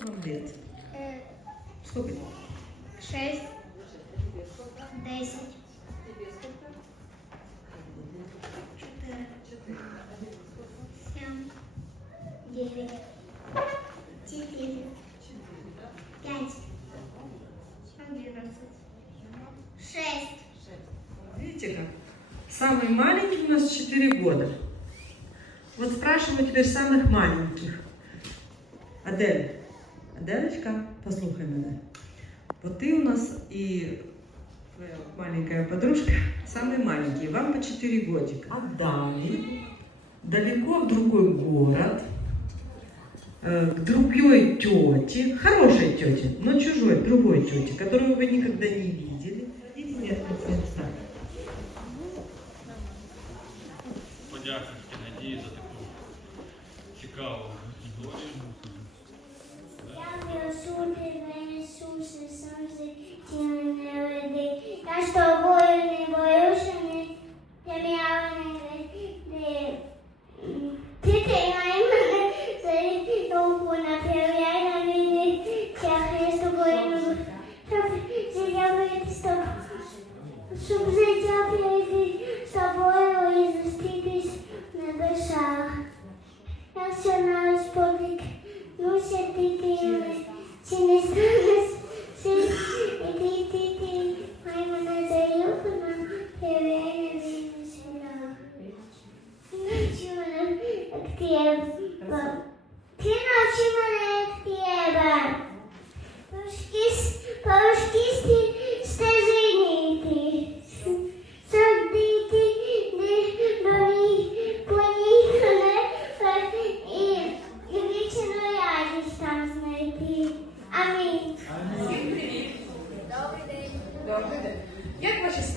Молодець. Сколько? Шесть. Десять. Самый маленький у нас 4 года. Вот спрашиваю теперь самых маленьких. Адель. Аделечка, послухай мене. Вот ты у нас и твоя маленькая подружка самые маленькие. Вам по 4 годика. А далее далеко в другой город, э, к другой тете, хорошей тете, но чужой, другой тете, которую вы никогда не видели. Идите, нет,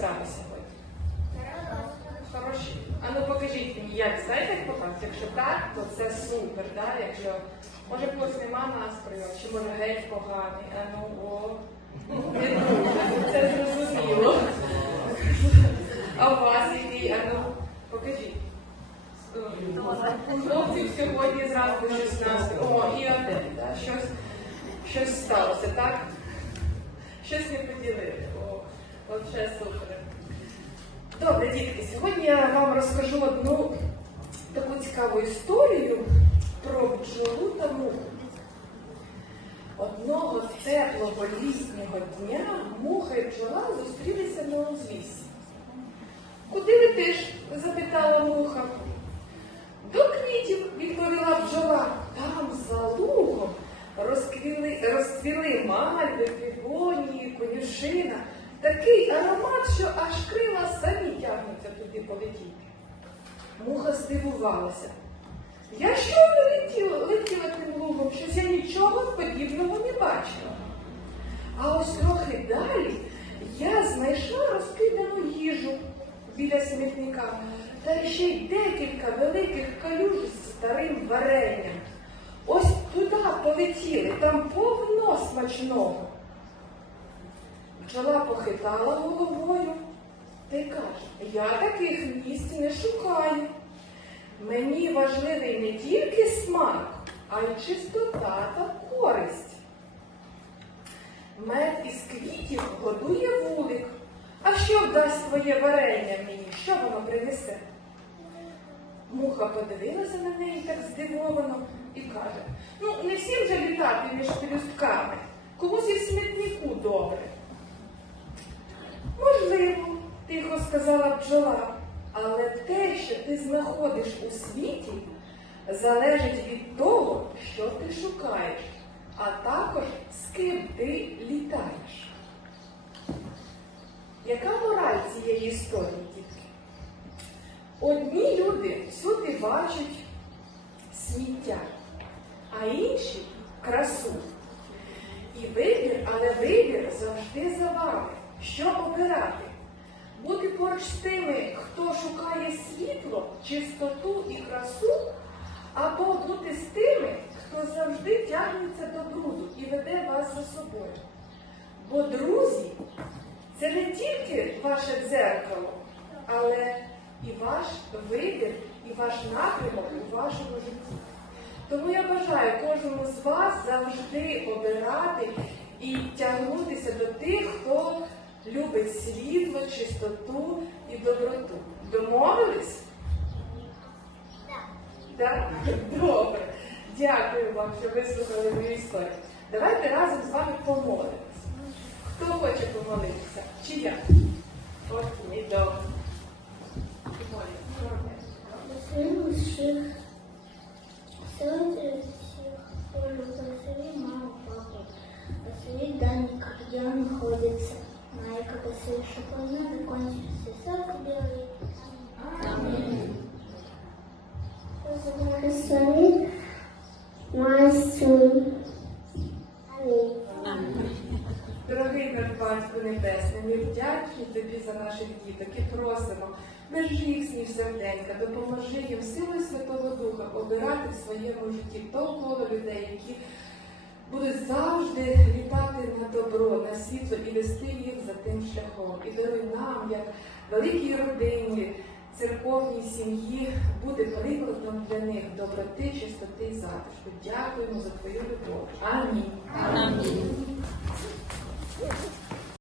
Як сьогодні? Хороші. А ну покажіть мені, як знаєте, як показати? Якщо так, то це супер, да? Якщо може когось нема настрою, чи може геть поганий, а ну о. Це зрозуміло. А у вас який, а ну покажіть. Хлопців сьогодні зранку щось настрій. О, і Адель, да? щось, щось сталося, так? Щось не поділили. О, вообще супер. Добре, дітки, сьогодні я вам розкажу одну таку цікаву історію про бджолу та муху. Одного теплого літнього дня муха і бджола зустрілися на узвісі. Куди летиш? запитала муха. До квітів, відповіла бджола. Там за лугом розквіли, розцвіли мальви, півонії, конюшина. Такий аромат, що аж крила самі тягнуться туди полетіти. Муха здивувалася. Я що летіла, летіла тим лугом, щось я нічого подібного не бачила. А ось трохи далі я знайшла розкидану їжу біля смітника, та ще й декілька великих калюж з старим варенням. Ось туди полетіли, там повно смачного. Бджола похитала головою та й каже, я таких місць не шукаю. Мені важливий не тільки смак, а й чистота та користь. Мед із квітів годує вулик. А що дасть твоє варення мені? Що воно принесе? Муха подивилася на неї так здивовано і каже, ну не всім же літати між пелюстками, комусь і в смітнику добре. Сказала бджола, але те, що ти знаходиш у світі, залежить від того, що ти шукаєш, а також з ким ти літаєш. Яка мораль цієї історії, дітки? Одні люди всюди бачать сміття, а інші красу. І вибір, але вибір завжди за вами. Що обирати? Бути поруч з тими, хто шукає світло, чистоту і красу, або бути з тими, хто завжди тягнеться до бруду і веде вас за собою. Бо друзі це не тільки ваше дзеркало, але і ваш вибір, і ваш напрямок у вашому житті. Тому я бажаю кожному з вас завжди обирати і тягнутися до тих, хто любить світло, чистоту і доброту. Домовились? Так? Добре. Дякую вам, що вислухали мою історію. Давайте разом з вами помолимось. Благослови, чтобы она закончился. Сок. Аминь. Благослови. Дорогий наш батько Небесний, ми вдячні тобі за наших діток і просимо, бережи їх сні серденька, допоможи їм силою Святого Духа обирати в своєму житті то коло людей, які будуть завжди літати на добро, на світло і вести їх за тим шляхом. І даруй нам, як великій родині, церковній сім'ї, бути прикладом для них доброти, чистоти і затишку. Дякуємо за твою любов. Амінь. Амінь.